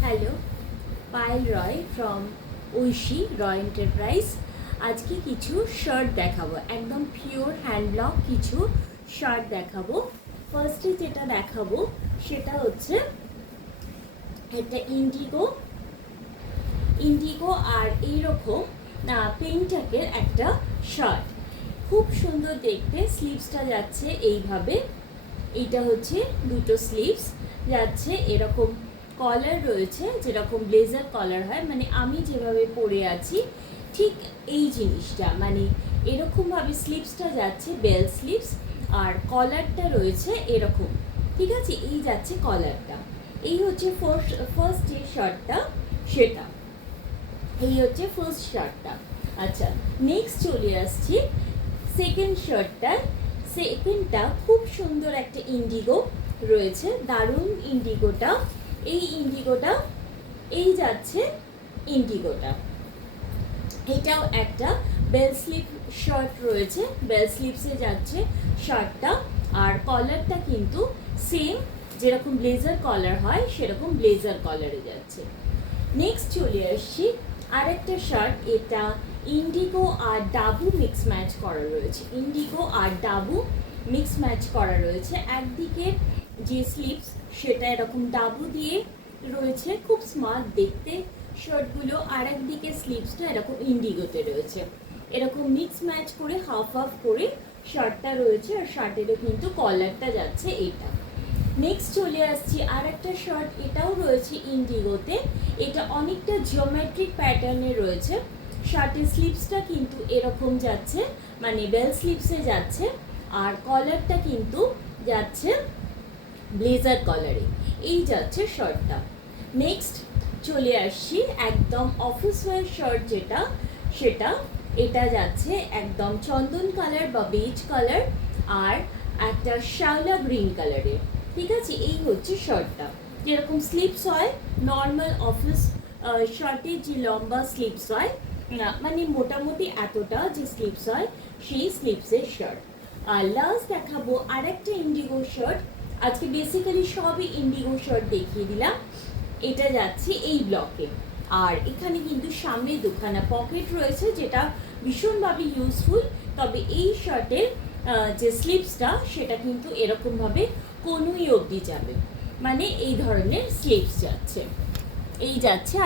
Hello, Payel Roy from Oishi Roy enterprise. আজকে কিছু shirt দেখাবো, একদম পিওর হ্যান্ড ব্লক কিছু শার্ট দেখাবো। ফার্স্টে যেটা দেখাবো সেটা হচ্ছে একটা ইন্ডিগো আর এইরকম পেন্টাকের একটা শার্ট, খুব সুন্দর দেখতে। স্লিভসটা যাচ্ছে এইভাবে, এইটা হচ্ছে দুটো স্লিভস যাচ্ছে, এরকম কলার রয়েছে যেরকম ব্লেজার কলার হয়, মানে আমি যেভাবে পরে আছি ঠিক এই জিনিসটা, মানে এরকমভাবে স্লিভসটা যাচ্ছে বেল স্লিভস, আর কলারটা রয়েছে এরকম, ঠিক আছে? এই যাচ্ছে কলারটা। এই হচ্ছে ফার্স্ট যে শার্টটা সেটা, এই হচ্ছে ফার্স্ট শার্টটা। আচ্ছা, নেক্সট চলে আসছি সেকেন্ড শার্টটা। সেকেন্ডটা খুব সুন্দর একটা ইন্ডিগো রয়েছে, দারুণ ইন্ডিগোটা। এই যাচ্ছে ইন্ডিগোটা, এটাও একটা বেল স্লিভ শার্ট রয়েছে, বেল স্লিভসে যাচ্ছে শার্টটা, আর কলারটা কিন্তু সেম যেরকম ব্লেজার কলার হয় সেরকম ব্লেজার কলারে যাচ্ছে। নেক্সট চলে আসছি আরেকটা শার্ট, এটা ইন্ডিগো আর ডাবু মিক্স ম্যাচ করা রয়েছে, ইন্ডিগো আর ডাবু মিক্স ম্যাচ করা রয়েছে। একদিকে যে স্লিভস সেটা এরকম ডাবু দিয়ে রয়েছে, খুব স্মার্ট দেখতে শার্টগুলো, আর একদিকে স্লিভসটা এরকম ইন্ডিগোতে রয়েছে, এরকম মিক্স ম্যাচ করে হাফ হাফ করে শার্টটা রয়েছে, আর শার্টেরও কিন্তু কলারটা যাচ্ছে এটা। নেক্সট চলে আসছি আর একটা শার্ট, এটাও রয়েছে ইন্ডিগোতে, এটা অনেকটা জিওমেট্রিক প্যাটার্নে রয়েছে। শার্টের স্লিভসটা কিন্তু এরকম যাচ্ছে, মানে বেল স্লিভসে যাচ্ছে, আর কলারটা কিন্তু যাচ্ছে ব্লেজার কলারে, এই যাচ্ছে শার্টটা। নেক্সট চলে আসছি একদম অফিস ওয়্যার শার্ট যেটা, সেটা এটা যাচ্ছে একদম চন্দন কালার বা বেজ কালার আর একটা শ্যাওলা গ্রিন কালারের, ঠিক আছে? এই হচ্ছে শার্টটা, যেরকম স্লিভস হয় নর্মাল অফিস শার্টের যে লম্বা স্লিভস হয়, মানে মোটামুটি এতটা যে স্লিভস হয় সেই স্লিভসের শার্ট। আর লাস্ট দেখাবো আরেকটা ইন্ডিগো শার্ট। আজকে বেসিক্যালি সবই ইন্ডিগো শার্ট দেখিয়ে দিলাম। এটা যাচ্ছে এই ব্লকে, আর এখানে কিন্তু সামনে দুখানা পকেট রয়েছে যেটা ভীষণভাবে ইউজফুল। তবে এই শার্টের যে স্লিভসটা সেটা কিন্তু এরকমভাবে কোনোই অবধি যাবে, মানে এই ধরনের স্লিভস যাচ্ছে, এই যাচ্ছে।